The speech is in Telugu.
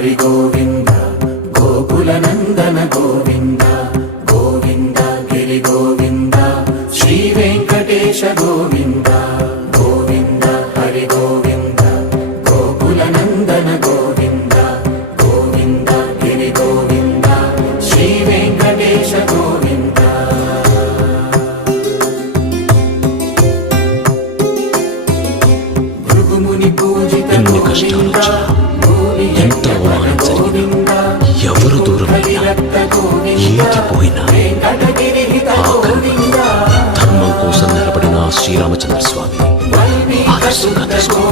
హరి గోవింద గోకుల నందన గోవింద గోవింద గిరి గోవింద శ్రీ వెంకటేశ గోవింద గోవింద హరి గోవింద గోకుల నందన గోవింద గోవింద గిరి గోవింద శ్రీ వెంకటేశ గోవింద. భృగుముని పూజిత గోవింద ఎంత అవమానం జరిగినా ఎవరు దూరం ఏది పోయినా ధర్మం కోసం నిలబడిన శ్రీరామచంద్ర స్వామి ఆదర్శంగా తీసుకో.